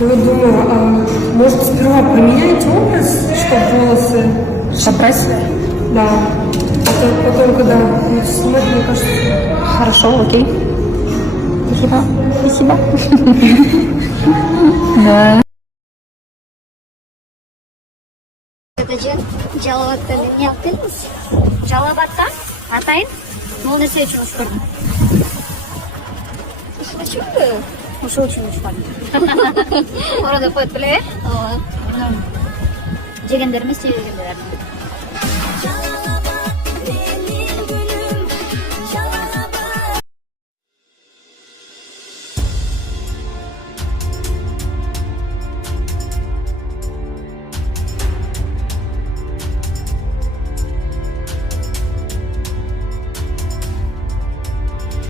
Я вот думаю, может сперва поменять образ, чтобы волосы... Собрать? Да. Потом, когда снимать, мне кажется... Хорошо, окей. Спасибо. Спасибо. Да. Жалабатта не yaptınız. Жалабатта атайын бұл нәрсе үшін ұшпадым. Ошол үчүн ұшпадым. Орада қойып біле. Жегендер емес, жегендер.